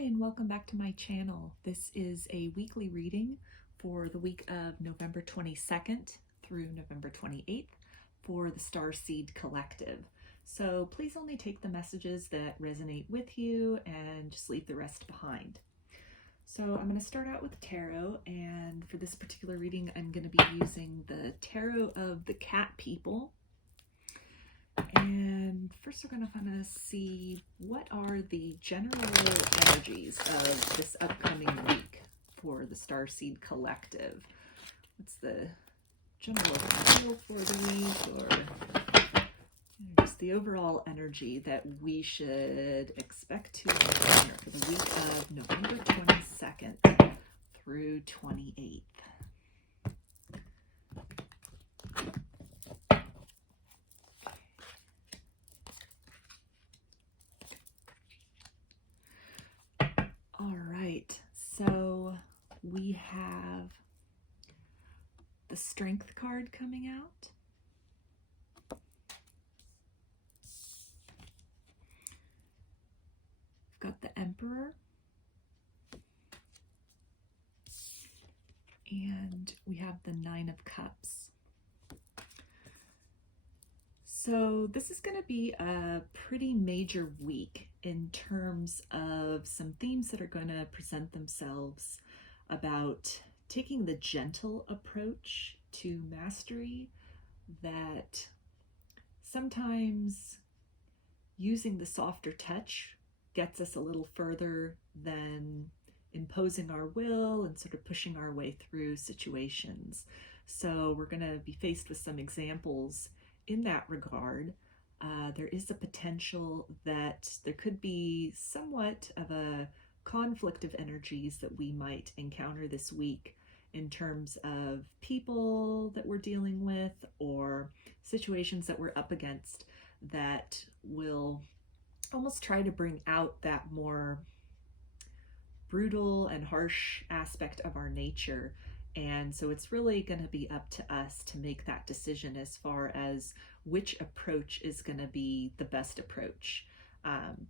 and welcome back to my channel. This is a weekly reading for the week of November 22nd through November 28th for the Starseed Collective. So please only take the messages that resonate with you and just leave the rest behind. So I'm going to start out with tarot, and for this particular reading I'm going to be using the Tarot of the Cat People. And first we're going to kind of see what are the general energies of this upcoming week for the Starseed Collective. What's the general feel for the week, or just the overall energy that we should expect to encounter for the week of November 22nd through 28th. All right, so we have the Strength card coming out. We've got the Emperor. And we have the Nine of Cups. So this is going to be a pretty major week in terms of some themes that are going to present themselves about taking the gentle approach to mastery, that sometimes using the softer touch gets us a little further than imposing our will and sort of pushing our way through situations. So we're going to be faced with some examples in that regard. There is a potential that there could be somewhat of a conflict of energies that we might encounter this week in terms of people that we're dealing with or situations that we're up against that will almost try to bring out that more brutal and harsh aspect of our nature. And so it's really going to be up to us to make that decision as far as which approach is going to be the best approach.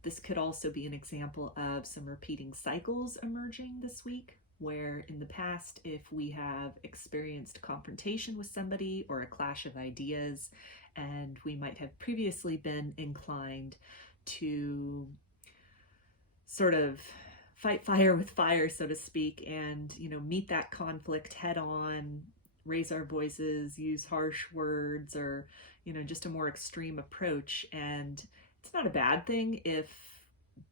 This could also be an example of some repeating cycles emerging this week, where in the past, if we have experienced confrontation with somebody or a clash of ideas, and we might have previously been inclined to sort of fight fire with fire, so to speak, and, meet that conflict head on, raise our voices, use harsh words, or, just a more extreme approach. And it's not a bad thing if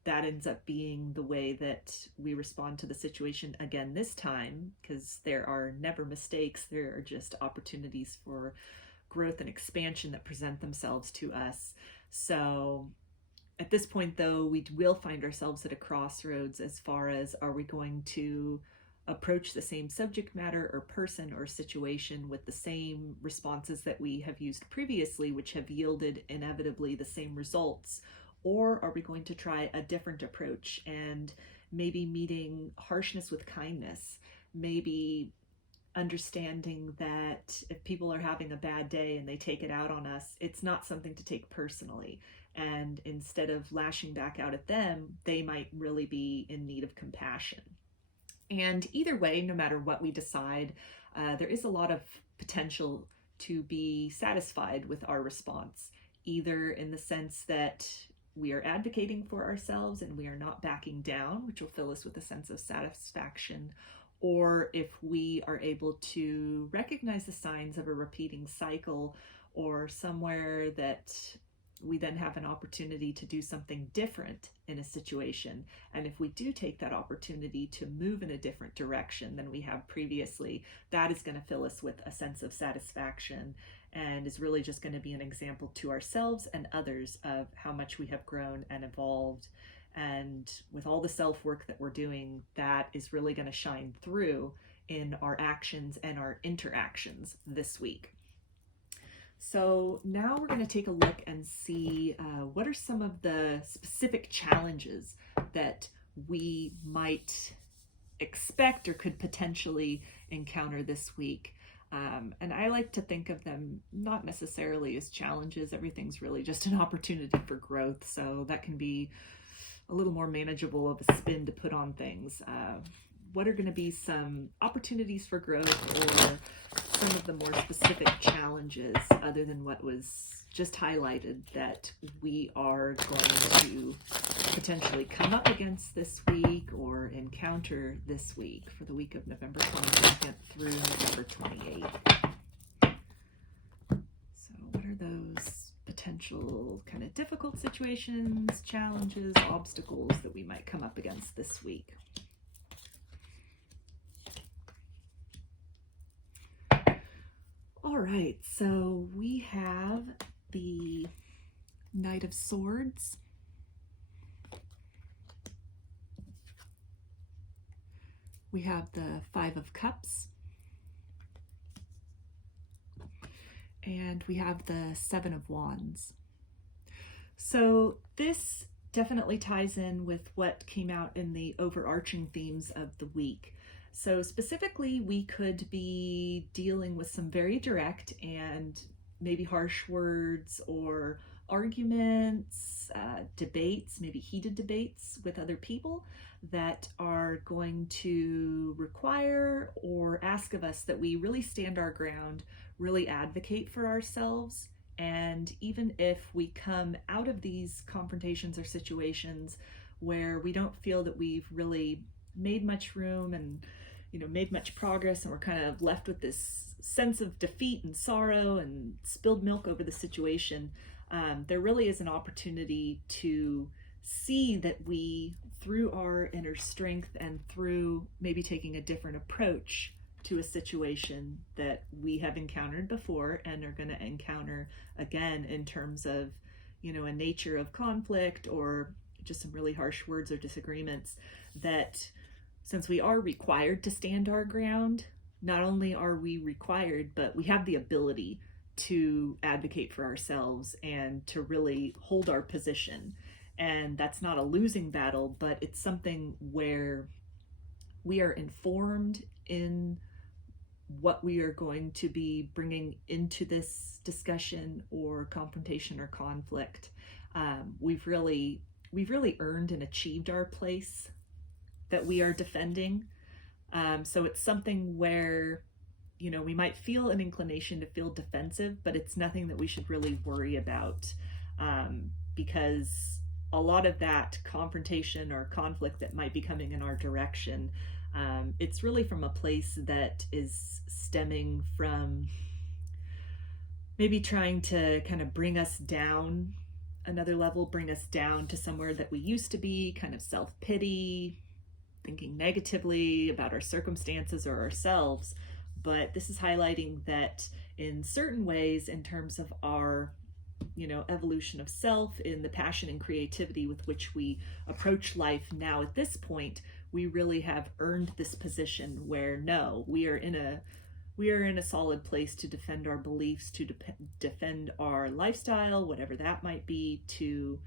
that ends up being the way that we respond to the situation again this time, because there are never mistakes. There are just opportunities for growth and expansion that present themselves to us. So at this point, though, we will find ourselves at a crossroads as far as, are we going to approach the same subject matter or person or situation with the same responses that we have used previously, which have yielded inevitably the same results? Or are we going to try a different approach and maybe meeting harshness with kindness, maybe understanding that if people are having a bad day and they take it out on us, it's not something to take personally. And instead of lashing back out at them, they might really be in need of compassion. And either way, no matter what we decide, there is a lot of potential to be satisfied with our response, either in the sense that we are advocating for ourselves and we are not backing down, which will fill us with a sense of satisfaction, or if we are able to recognize the signs of a repeating cycle or somewhere that we then have an opportunity to do something different in a situation. And if we do take that opportunity to move in a different direction than we have previously, that is going to fill us with a sense of satisfaction and is really just going to be an example to ourselves and others of how much we have grown and evolved. And with all the self-work that we're doing, that is really going to shine through in our actions and our interactions this week. So now we're going to take a look and see what are some of the specific challenges that we might expect or could potentially encounter this week. And I like to think of them not necessarily as challenges. Everything's really just an opportunity for growth. So that can be a little more manageable of a spin to put on things. What are going to be some opportunities for growth, or some of the more specific challenges other than what was just highlighted that we are going to potentially come up against this week or encounter this week for the week of November 22nd through November 28th. So what are those potential kind of difficult situations, challenges, obstacles that we might come up against this week? All right, so we have the Knight of Swords. We have the Five of Cups. And we have the Seven of Wands. So this definitely ties in with what came out in the overarching themes of the week. So specifically, we could be dealing with some very direct and maybe harsh words or arguments, debates, maybe heated debates with other people that are going to require or ask of us that we really stand our ground, really advocate for ourselves. And even if we come out of these confrontations or situations where we don't feel that we've really made much room and made much progress, and we're kind of left with this sense of defeat and sorrow and spilled milk over the situation, there really is an opportunity to see that we, through our inner strength and through maybe taking a different approach to a situation that we have encountered before and are going to encounter again in terms of, a nature of conflict or just some really harsh words or disagreements, that since we are required to stand our ground, not only are we required, but we have the ability to advocate for ourselves and to really hold our position. And that's not a losing battle, but it's something where we are informed in what we are going to be bringing into this discussion or confrontation or conflict. We've really earned and achieved our place that we are defending. So it's something where, we might feel an inclination to feel defensive, but it's nothing that we should really worry about, because a lot of that confrontation or conflict that might be coming in our direction, it's really from a place that is stemming from maybe trying to kind of bring us down another level, bring us down to somewhere that we used to be, kind of self-pity, thinking negatively about our circumstances or ourselves. But this is highlighting that in certain ways, in terms of our evolution of self, in the passion and creativity with which we approach life now at this point, we really have earned this position where no, we are in a solid place to defend our beliefs, to defend our lifestyle, whatever that might be, to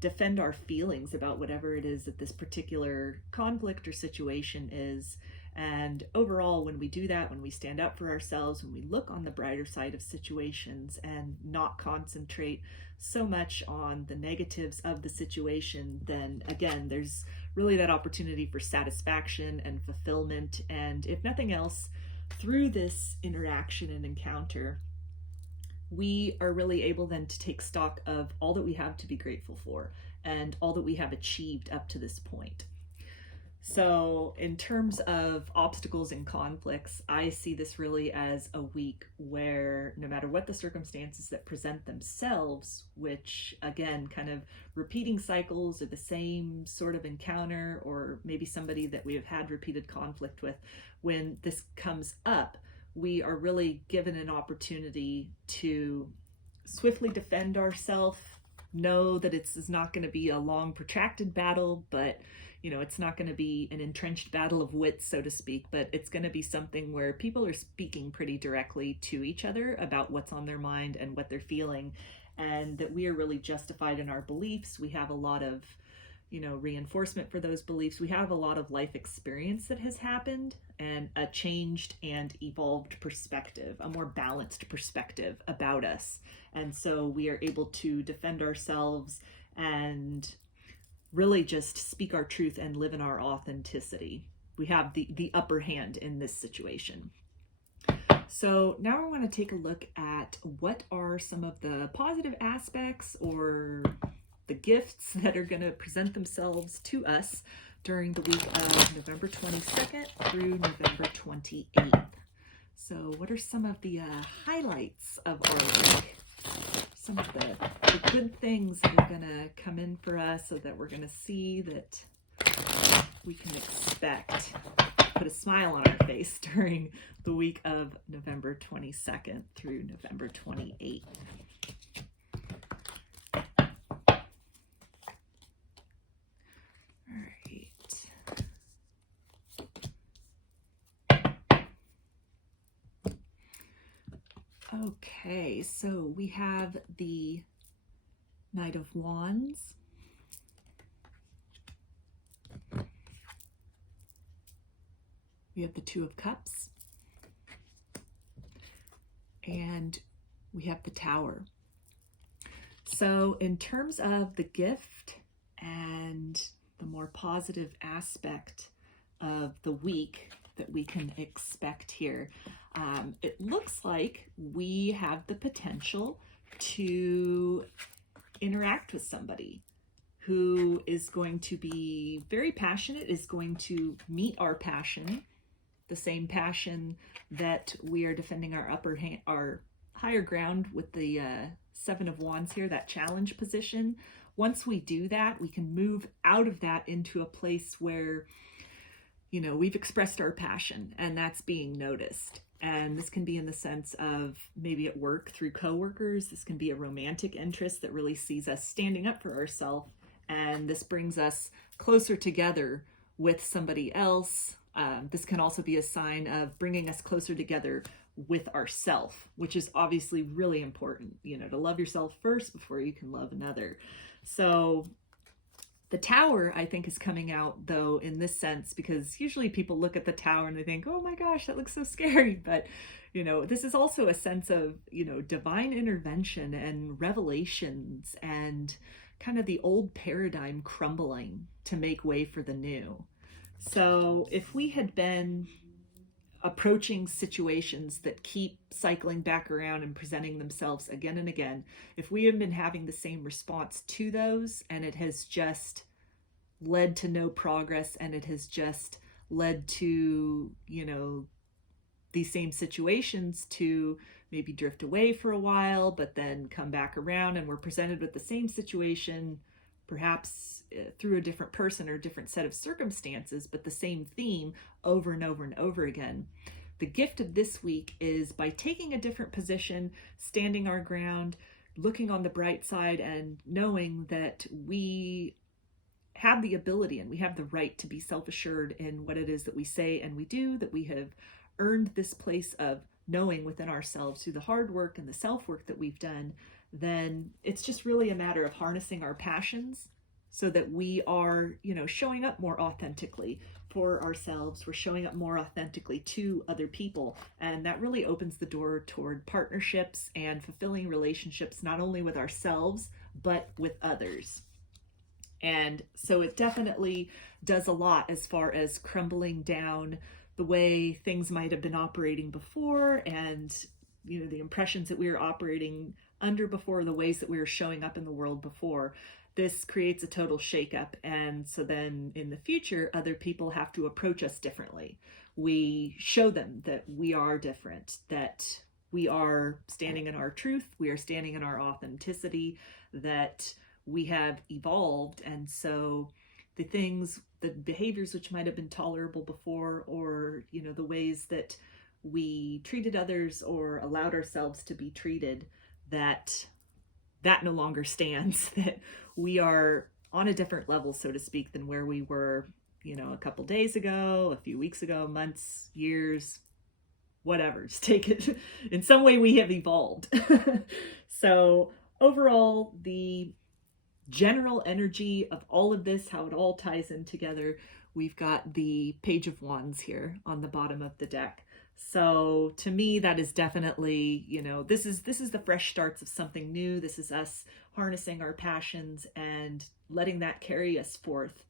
defend our feelings about whatever it is that this particular conflict or situation is. And overall, when we do that, when we stand up for ourselves, when we look on the brighter side of situations and not concentrate so much on the negatives of the situation, then again, there's really that opportunity for satisfaction and fulfillment. And if nothing else, through this interaction and encounter, we are really able then to take stock of all that we have to be grateful for and all that we have achieved up to this point. So in terms of obstacles and conflicts, I see this really as a week where no matter what the circumstances that present themselves, which again, kind of repeating cycles or the same sort of encounter, or maybe somebody that we have had repeated conflict with, when this comes up, we are really given an opportunity to swiftly defend ourselves, know that it's not going to be a long protracted battle, but it's not going to be an entrenched battle of wits, so to speak, but it's going to be something where people are speaking pretty directly to each other about what's on their mind and what they're feeling, and that we are really justified in our beliefs. We have a lot of, reinforcement for those beliefs. We have a lot of life experience that has happened, and a changed and evolved perspective, a more balanced perspective about us. And so we are able to defend ourselves and really just speak our truth and live in our authenticity. We have the upper hand in this situation. So now I want to take a look at what are some of the positive aspects or the gifts that are going to present themselves to us during the week of November 22nd through November 28th. So what are some of the highlights of our week? Some of the good things that are going to come in for us, so that we're going to see that we can expect, put a smile on our face during the week of November 22nd through November 28th. Okay, so we have the Knight of Wands, we have the Two of Cups, and we have the Tower. So in terms of the gift and the more positive aspect of the week that we can expect here, it looks like we have the potential to interact with somebody who is going to be very passionate, is going to meet our passion, the same passion that we are defending our upper hand, our higher ground with the Seven of Wands here, that challenge position. Once we do that, we can move out of that into a place where, you know, we've expressed our passion and that's being noticed. And this can be in the sense of maybe at work through coworkers. This can be a romantic interest that really sees us standing up for ourselves. And this brings us closer together with somebody else. This can also be a sign of bringing us closer together with ourself, which is obviously really important, you know, to love yourself first before you can love another. So the Tower, I think, is coming out, though, in this sense, because usually people look at the Tower and they think, oh my gosh, that looks so scary. But, you know, this is also a sense of, you know, divine intervention and revelations and kind of the old paradigm crumbling to make way for the new. So if we had been approaching situations that keep cycling back around and presenting themselves again and again, if we have been having the same response to those and it has just led to no progress and it has just led to, you know, these same situations to maybe drift away for a while, but then come back around and we're presented with the same situation, perhaps through a different person or a different set of circumstances, but the same theme over and over and over again. The gift of this week is by taking a different position, standing our ground, looking on the bright side and knowing that we have the ability and we have the right to be self-assured in what it is that we say and we do, that we have earned this place of knowing within ourselves through the hard work and the self-work that we've done. Then it's just really a matter of harnessing our passions so that we are, you know, showing up more authentically for ourselves. We're showing up more authentically to other people. And that really opens the door toward partnerships and fulfilling relationships, not only with ourselves, but with others. And so it definitely does a lot as far as crumbling down the way things might have been operating before, and, you know, the impressions that we were operating under before, the ways that we were showing up in the world before. This creates a total shakeup. And so then in the future, other people have to approach us differently. We show them that we are different, that we are standing in our truth, we are standing in our authenticity, that we have evolved. And so the things, the behaviors which might have been tolerable before, or, you know, the ways that we treated others or allowed ourselves to be treated, that no longer stands, that we are on a different level, so to speak, than where we were, you know, a couple days ago, a few weeks ago, months, years, whatever. Just take it. In some way we have evolved. So overall, the general energy of all of this, how it all ties in together, we've got the Page of Wands here on the bottom of the deck. So to me, that is definitely, this is the fresh starts of something new. This is us harnessing our passions and letting that carry us forth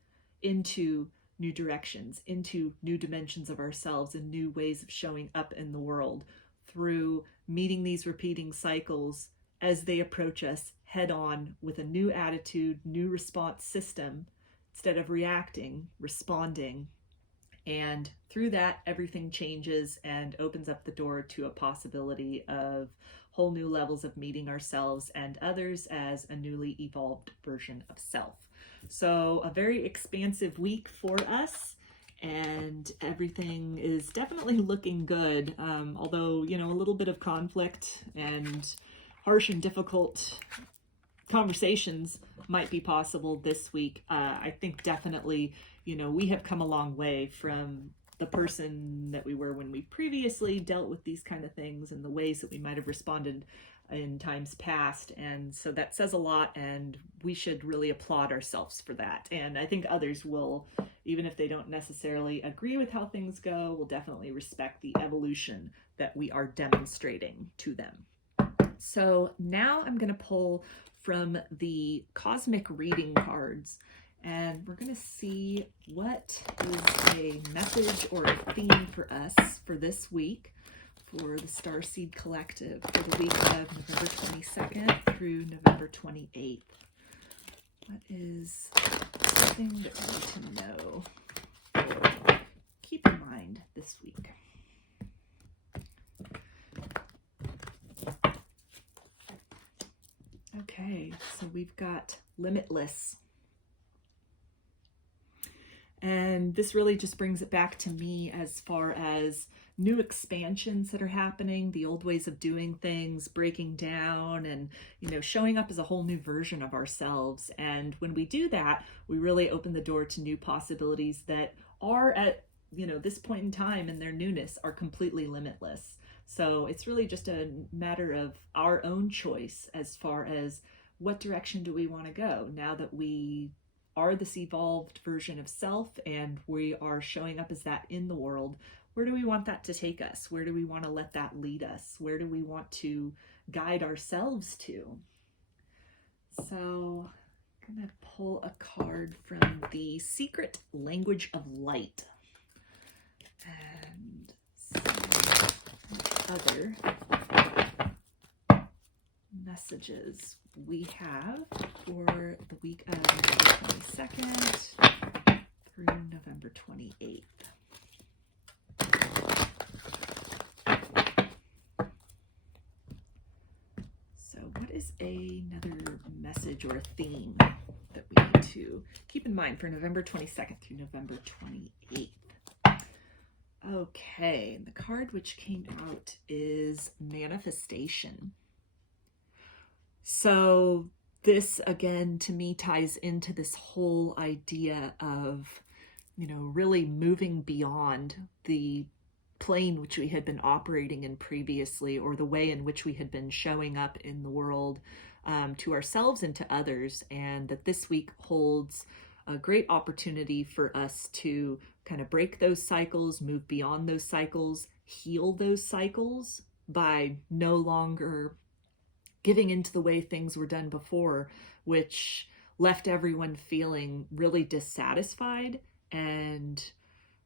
into new directions, into new dimensions of ourselves and new ways of showing up in the world through meeting these repeating cycles as they approach us head on with a new attitude, new response system, instead of reacting, responding. And through that, everything changes and opens up the door to a possibility of whole new levels of meeting ourselves and others as a newly evolved version of self. So, a very expansive week for us, and everything is definitely looking good. Although, a little bit of conflict and harsh and difficult conversations might be possible this week. I think definitely, we have come a long way from the person that we were when we previously dealt with these kind of things and the ways that we might have responded in times past. And so that says a lot, and we should really applaud ourselves for that. And I think others will, even if they don't necessarily agree with how things go, will definitely respect the evolution that we are demonstrating to them. So now I'm going to pull from the cosmic reading cards, and we're going to see what is a message or a theme for us for this week for the Starseed Collective for the week of November 22nd through November 28th. What is something that we need to know or keep in mind this week? Okay, so we've got limitless. And this really just brings it back to me as far as new expansions that are happening, the old ways of doing things, breaking down, and, showing up as a whole new version of ourselves. And when we do that, we really open the door to new possibilities that are at, this point in time in their newness are completely limitless. So it's really just a matter of our own choice as far as what direction do we want to go now that we are this evolved version of self and we are showing up as that in the world. Where do we want that to take us? Where do we want to let that lead us? Where do we want to guide ourselves to? So I'm going to pull a card from the Secret Language of Light and some other messages we have for the week of November 22nd through November 28th. So what is another message or a theme that we need to keep in mind for November 22nd through November 28th? Okay, the card which came out is Manifestation. So this, again, to me ties into this whole idea of, really moving beyond the plane which we had been operating in previously, or the way in which we had been showing up in the world to ourselves and to others. And that this week holds a great opportunity for us to kind of break those cycles, move beyond those cycles, heal those cycles by no longer giving into the way things were done before, which left everyone feeling really dissatisfied and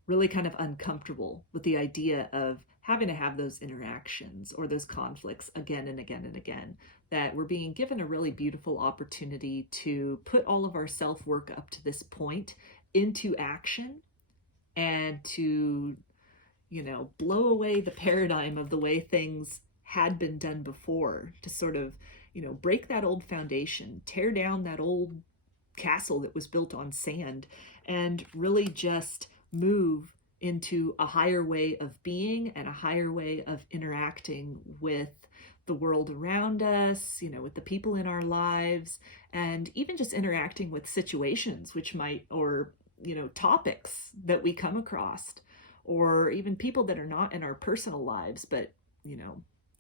really kind of uncomfortable with the idea of having to have those interactions or those conflicts again and again and again. That we're being given a really beautiful opportunity to put all of our self-work up to this point into action and to, blow away the paradigm of the way things had been done before, to sort of, break that old foundation, tear down that old castle that was built on sand, and really just move into a higher way of being and a higher way of interacting with the world around us, with the people in our lives, and even just interacting with situations which might, or, topics that we come across, or even people that are not in our personal lives, but,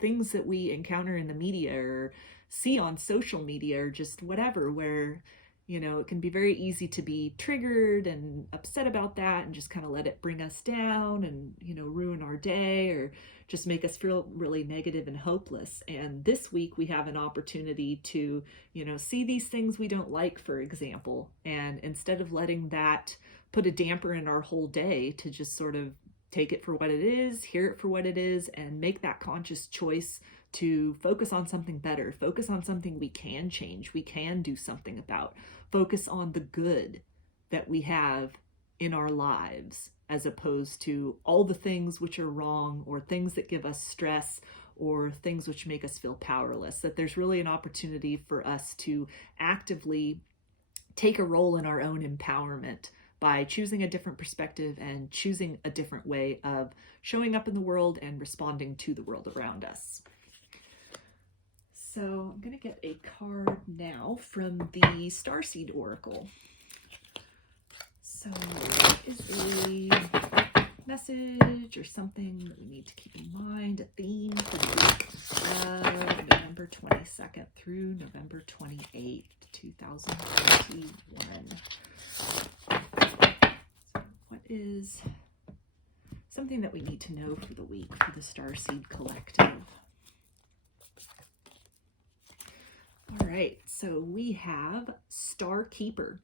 things that we encounter in the media or see on social media or just whatever, where, You know, it can be very easy to be triggered and upset about that and just kind of let it bring us down and, you know, ruin our day or just make us feel really negative and hopeless. And this week we have an opportunity to, you know, see these things we don't like, for example, and instead of letting that put a damper in our whole day, to just sort of take it for what it is, hear it for what it is, and make that conscious choice to focus on something better, focus on something we can change, we can do something about, focus on the good that we have in our lives, as opposed to all the things which are wrong or things that give us stress or things which make us feel powerless. That there's really an opportunity for us to actively take a role in our own empowerment by choosing a different perspective and choosing a different way of showing up in the world and responding to the world around us. So I'm going to get a card now from the Starseed Oracle. So what is a message or something that we need to keep in mind, a theme for the week of November 22nd through November 28th, 2021? So what is something that we need to know for the week for the Starseed Collective? All right, so we have Star Keeper,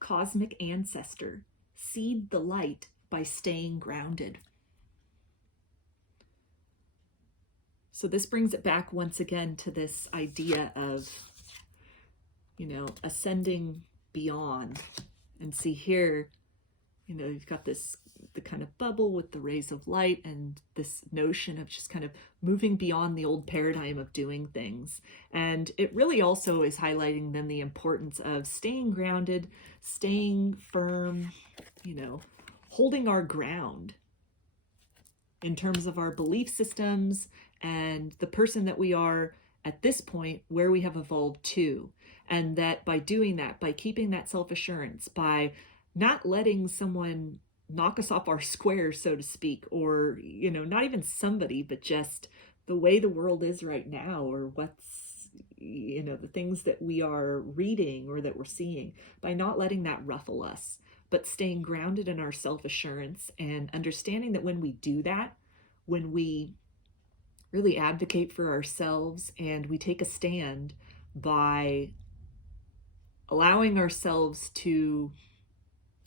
Cosmic Ancestor, seed the light by staying grounded. So this brings it back once again to this idea of, you know, ascending beyond. And see here, you know, you've got this, the kind of bubble with the rays of light and this notion of just kind of moving beyond the old paradigm of doing things. And it really also is highlighting then the importance of staying grounded, staying firm, you know, holding our ground in terms of our belief systems and the person that we are at this point, where we have evolved to. And that by doing that, by keeping that self-assurance, by not letting someone knock us off our square, so to speak, or, you know, not even somebody, but just the way the world is right now, or what's, you know, the things that we are reading or that we're seeing, by not letting that ruffle us, but staying grounded in our self-assurance and understanding that when we do that, when we really advocate for ourselves and we take a stand by allowing ourselves to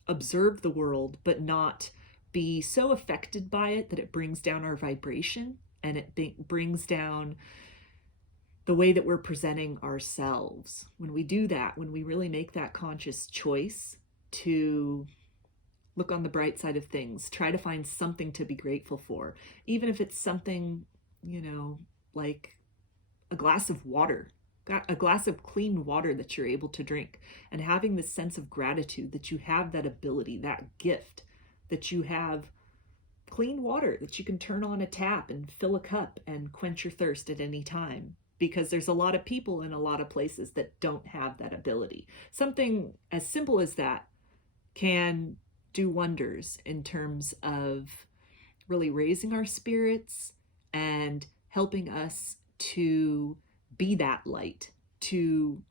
observe the world, but not be so affected by it that it brings down our vibration and it brings down the way that we're presenting ourselves. When we do that, when we really make that conscious choice to look on the bright side of things, try to find something to be grateful for, even if it's something, you know, like a glass of water, a glass of clean water that you're able to drink, and having this sense of gratitude that you have that ability, that gift, that you have clean water that you can turn on a tap and fill a cup and quench your thirst at any time. Because there's a lot of people in a lot of places that don't have that ability. Something as simple as that can do wonders in terms of really raising our spirits and helping us to be that light, to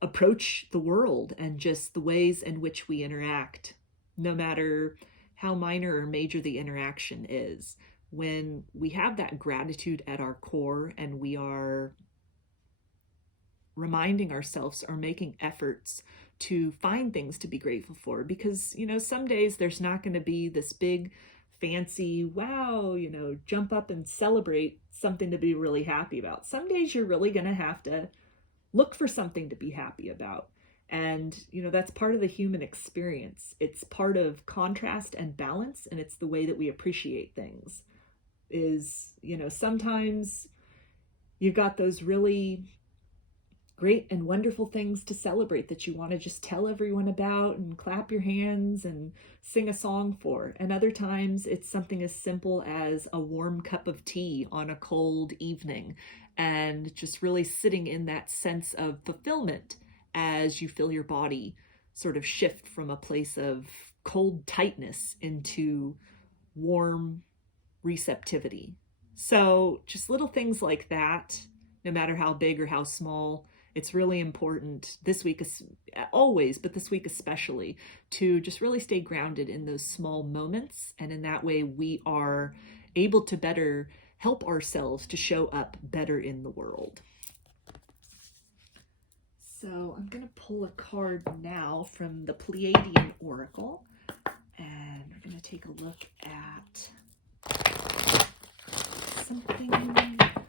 approach the world and just the ways in which we interact, no matter how minor or major the interaction is. When we have that gratitude at our core and we are reminding ourselves or making efforts to find things to be grateful for, because, you know, some days there's not going to be this big fancy, wow, you know, jump up and celebrate something to be really happy about. Some days you're really going to have to look for something to be happy about. And, you know, that's part of the human experience. It's part of contrast and balance, and it's the way that we appreciate things. Is, you know, sometimes you've got those really great and wonderful things to celebrate that you want to just tell everyone about and clap your hands and sing a song for. And other times it's something as simple as a warm cup of tea on a cold evening, and just really sitting in that sense of fulfillment as you feel your body sort of shift from a place of cold tightness into warm receptivity. So just little things like that, no matter how big or how small, it's really important this week, always, but this week especially, to just really stay grounded in those small moments. And in that way, we are able to better help ourselves to show up better in the world. So I'm going to pull a card now from the Pleiadian Oracle, and we're going to take a look at something that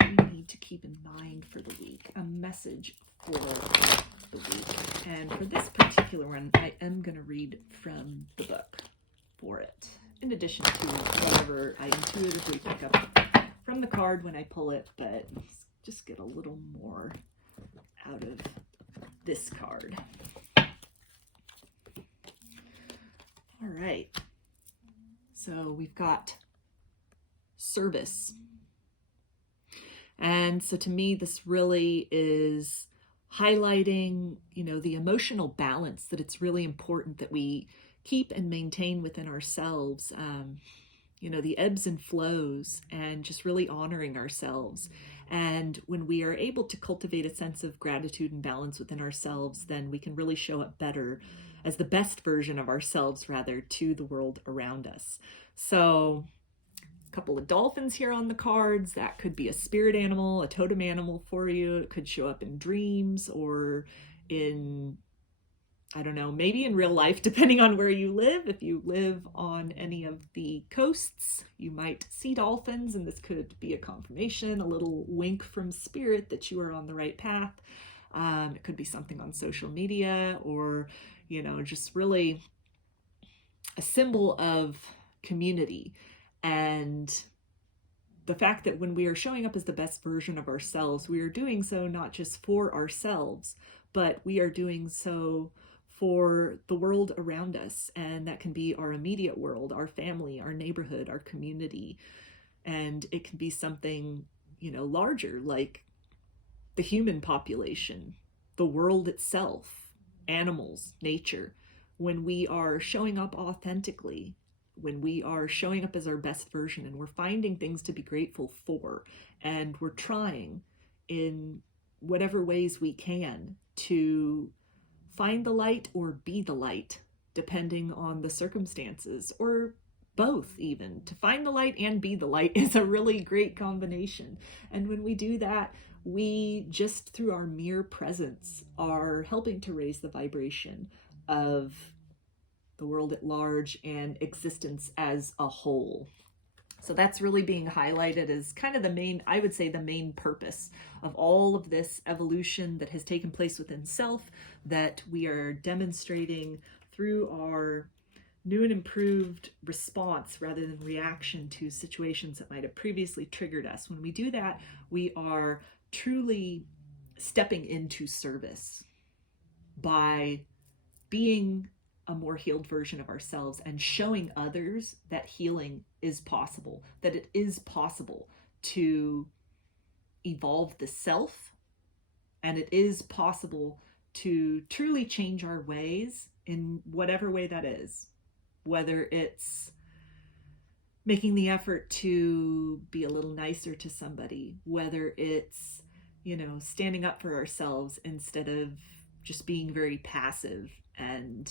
we need to keep in mind for the week, a message for the week. And for this particular one, I am going to read from the book for it, in addition to whatever I intuitively pick up from the card when I pull it, but just get a little more out of this card. All right, so we've got service. And so to me, this really is highlighting, the emotional balance that it's really important that we keep and maintain within ourselves. The ebbs and flows, and just really honoring ourselves. And when we are able to cultivate a sense of gratitude and balance within ourselves, then we can really show up better as the best version of ourselves, rather, to the world around us. So a couple of dolphins here on the cards. That could be a spirit animal, a totem animal for you. It could show up in dreams or in, I don't know, maybe in real life, depending on where you live. If you live on any of the coasts, you might see dolphins, and this could be a confirmation, a little wink from spirit that you are on the right path. It could be something on social media, or, just really a symbol of community. And the fact that when we are showing up as the best version of ourselves, we are doing so not just for ourselves, but we are doing so for the world around us. And that can be our immediate world, our family, our neighborhood, our community. And it can be something, larger, like the human population, the world itself, animals, nature. When we are showing up authentically, when we are showing up as our best version, and we're finding things to be grateful for, and we're trying in whatever ways we can to find the light or be the light, depending on the circumstances, or both even. To find the light and be the light is a really great combination. And when we do that, we just, through our mere presence, are helping to raise the vibration of the world at large and existence as a whole. So that's really being highlighted as kind of the main, I would say, the main purpose of all of this evolution that has taken place within self, that we are demonstrating through our new and improved response rather than reaction to situations that might have previously triggered us. When we do that, we are truly stepping into service by being a more healed version of ourselves and showing others that healing is possible, that it is possible to evolve the self, and it is possible to truly change our ways in whatever way that is, whether it's making the effort to be a little nicer to somebody, whether it's, standing up for ourselves instead of just being very passive and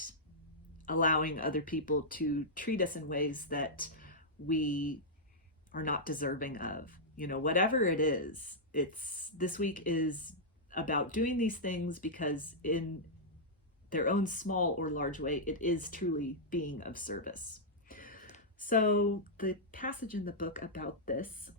allowing other people to treat us in ways that we are not deserving of. Whatever it is, this week is about doing these things because in their own small or large way, it is truly being of service. So the passage in the book about this: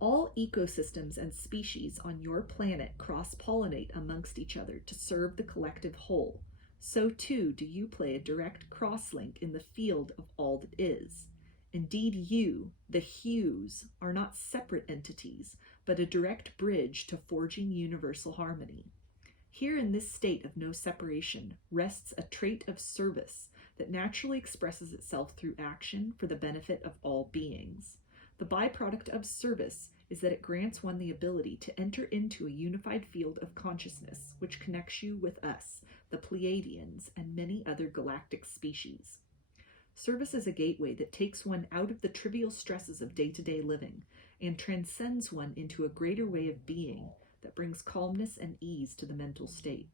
all ecosystems and species on your planet cross-pollinate amongst each other to serve the collective whole. So too do you play a direct cross-link in the field of all that is. Indeed, you, the hues, are not separate entities, but a direct bridge to forging universal harmony. Here in this state of no separation rests a trait of service that naturally expresses itself through action for the benefit of all beings. The byproduct of service is that it grants one the ability to enter into a unified field of consciousness which connects you with us, the Pleiadians, and many other galactic species. Service is a gateway that takes one out of the trivial stresses of day-to-day living and transcends one into a greater way of being, that brings calmness and ease to the mental state.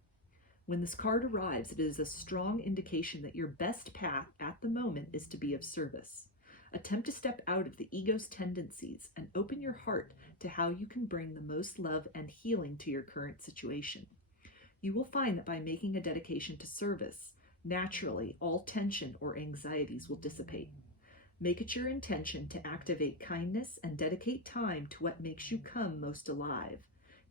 When this card arrives, it is a strong indication that your best path at the moment is to be of service. Attempt to step out of the ego's tendencies and open your heart to how you can bring the most love and healing to your current situation. You will find that by making a dedication to service, naturally, all tension or anxieties will dissipate. Make it your intention to activate kindness and dedicate time to what makes you come most alive.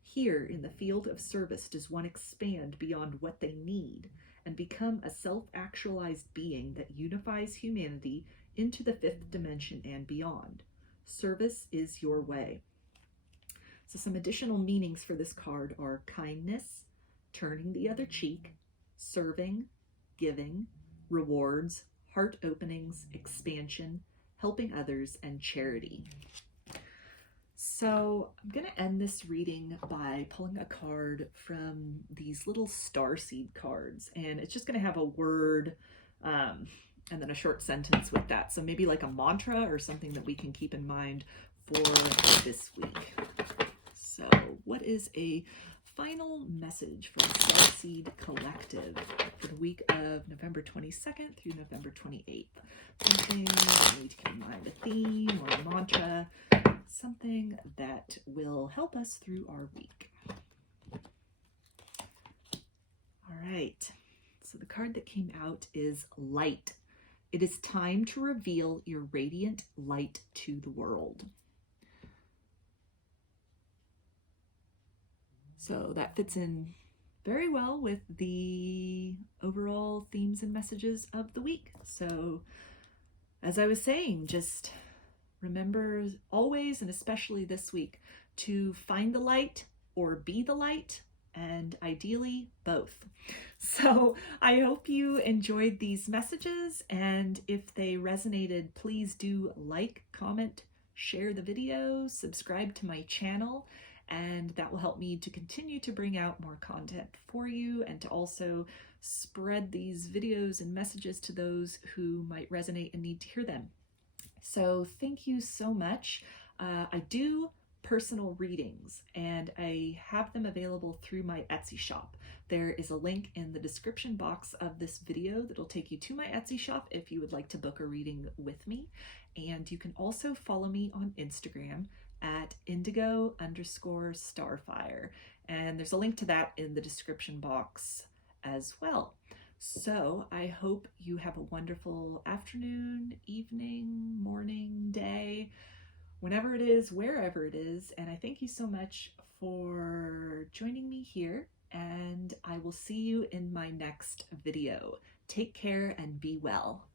Here, in the field of service, does one expand beyond what they need and become a self-actualized being that unifies humanity into the fifth dimension and beyond. Service is your way. So some additional meanings for this card are kindness, turning the other cheek, serving, giving, rewards, heart openings, expansion, helping others, and charity. So I'm going to end this reading by pulling a card from these little Starseed cards, and it's just going to have a word and then a short sentence with that. So maybe like a mantra or something that we can keep in mind for this week. So what is a final message from Starseed Collective for the week of November 22nd through November 28th? Something we need to keep in mind, a theme or a mantra, something that will help us through our week. All right, so the card that came out is Light. It is time to reveal your radiant light to the world. So that fits in very well with the overall themes and messages of the week. So as I was saying, just remember always, and especially this week, to find the light or be the light, and ideally both. So I hope you enjoyed these messages, and if they resonated, please do like, comment, share the video, subscribe to my channel, and that will help me to continue to bring out more content for you and to also spread these videos and messages to those who might resonate and need to hear them. So thank you so much. I do personal readings, and I have them available through my Etsy shop. There is a link in the description box of this video that'll take you to my Etsy shop if you would like to book a reading with me. And you can also follow me on Instagram at indigo_starfire. And there's a link to that in the description box as well. So I hope you have a wonderful afternoon, evening, morning, day, whenever it is, wherever it is. And I thank you so much for joining me here, and I will see you in my next video. Take care and be well.